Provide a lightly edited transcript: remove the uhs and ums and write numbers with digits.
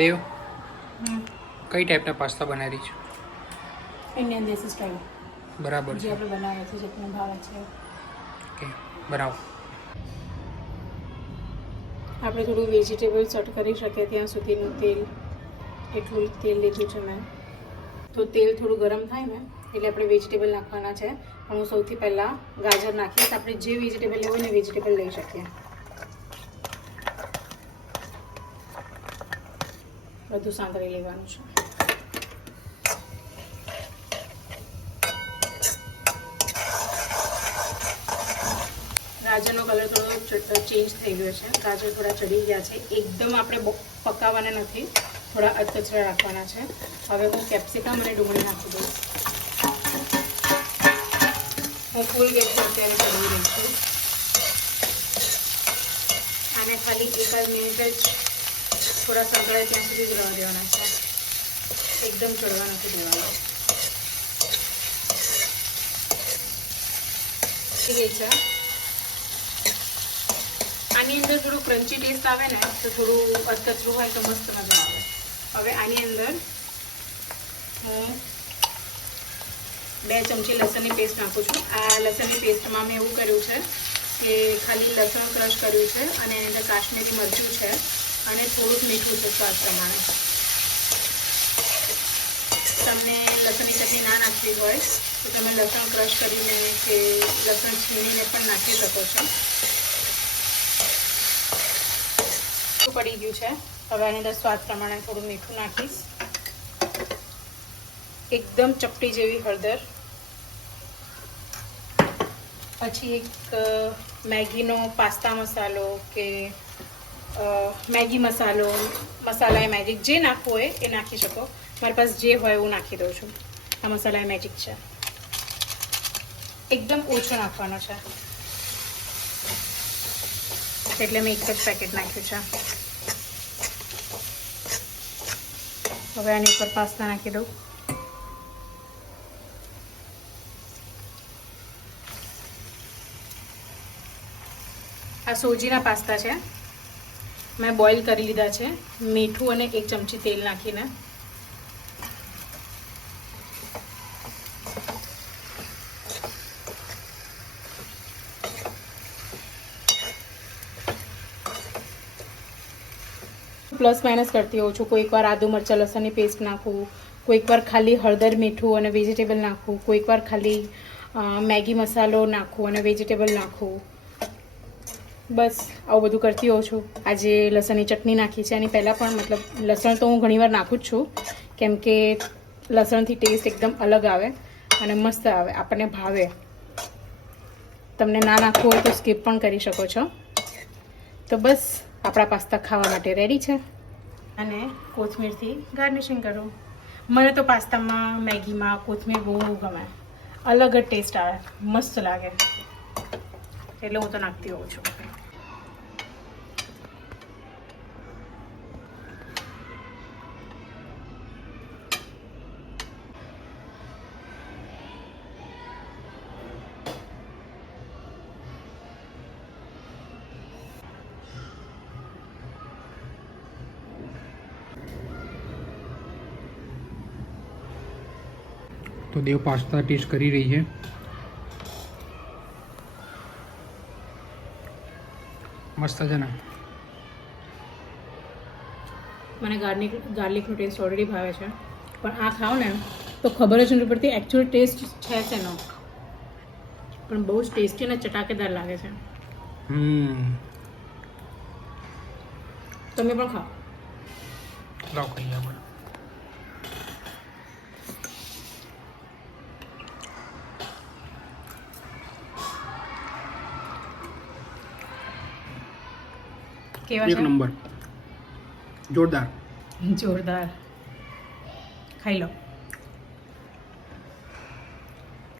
દેવ કઈ ટાઈપના પાસ્તા બનાવી રહી છે? ઇન્ડિયન દેશી સ્ટાઇલ બરાબર જે છે. આપણે બનાવીએ છીએ જેટલું ભાવે છે. ઓકે, બનાવો. આપણે થોડું વેજીટેબલ સેટ કરી શકીએ ત્યાં સુધીનું તેલ, એટલું તેલ લીધું છે મેં. તો તેલ થોડું ગરમ થાય ને એટલે આપણે વેજીટેબલ નાખવાના છે. પણ હું સૌથી પહેલાં ગાજર નાખીશ. આપણે જે વેજીટેબલ લેવું હોય ને વેજીટેબલ લઈ શકીએ. બધું સાંતળી લેવાનું છે. ગાજરનો કલર થોડો ચેન્જ થઈ ગયો છે. ગાજર થોડા ચડી ગયા છે. એકદમ આપણે પકાવવાના નથી, થોડા અધકચરા રાખવાના છે. હવે હું કેપ્સિકમ અને ડુંગળી નાખી દઈશ. હું ફૂલ ગેસ પર અત્યારે ચડી રહી છું. આને ખાલી 1 મિનિટ જ થોડા સંકળાય ત્યાં સુધી જ રહેવા દેવાના છે. એકદમ ચડવા નથી દેવાના. ઠીક છે. આની અંદર થોડું ક્રન્ચી ટેસ્ટ આવે ને તો થોડું અધકચરું હોય તો મસ્ત મજા આવે. હવે આની અંદર હું 2 ચમચી લસણની પેસ્ટ નાખું છું. આ લસણની પેસ્ટમાં મેં એવું કર્યું છે કે ખાલી લસણ ક્રશ કર્યું છે અને એની અંદર કાશ્મીરી મરચું છે અને થોડુંક મીઠું છે સ્વાદ પ્રમાણે. તમને લસણની ચટણી ના નાખવી હોય તો તમે લસણ ક્રશ કરીને કે લસણ છીણીને પણ નાખી શકો છો. પડી ગયું છે. હવે આની અંદર સ્વાદ પ્રમાણે થોડું મીઠું નાખીશ. એકદમ ચપટી જેવી હળદર. પછી એક મેગીનો પાસ્તા મસાલો કે મેગી મસાલો, મસાલા મેજિક જે નાખવું હોય એ નાખી શકો. મારી પાસે જે હોય એવું નાખી દઉં છું. આ મસાલા મેજિક છે. એકદમ ઓછો નાખવાનો છે એટલે મેં 1 જ પેકેટ નાખ્યું છે. હવે આની ઉપર પાસ્તા નાખી દઉં. આ સોજીના પાસ્તા છે. મેં બોઇલ કરી લીધા છે મીઠું અને 1 ચમચી તેલ નાખીને. પ્લસ માઇનસ કરતી હોઉં છું. કોઈક વાર આદુ મરચાં લસણની પેસ્ટ નાખું, કોઈક વાર ખાલી હળદર મીઠું અને વેજીટેબલ નાખું, કોઈક વાર ખાલી મેગી મસાલો નાખું અને વેજીટેબલ નાખું. બસ આવું બધું કરતી હોઉં છું. આજે લસણની ચટણી નાખી છે. એની પહેલાં પણ મતલબ લસણ તો હું ઘણીવાર નાખું જ છું કેમ કે લસણથી ટેસ્ટ એકદમ અલગ આવે અને મસ્ત આવે, આપણને ભાવે. તમને ના નાખવું હોય તો સ્કીપ પણ કરી શકો છો. તો બસ આપણા પાસ્તા ખાવા માટે રેડી છે. અને કોથમીરથી ગાર્નિશિંગ કરું. મને તો પાસ્તામાં મેગીમાં કોથમીર બહુ ગમે. અલગ જ ટેસ્ટ આવે, મસ્ત લાગે એટલે હું તો નાખતી હોઉં છું. તો દેવ પાસ્તા ટેસ્ટ કરી રહી છે. મસ્ત છે ને? મને ગાર્લિકનો ટેસ્ટ ઓલરેડી ભાવે છે પણ આ ખાઓ ને તો ખબર જ નથી પડતી એકચ્યુઅલ ટેસ્ટ છે તેનો. પણ બહુ જ ટેસ્ટી અને ચટાકેદાર લાગે છે. તમે પણ ખાઓ. લાવ ખાઈએ આપણે. કેવા એક છે? નંબર, જોરદાર. જોરદાર. ખાઈ લો.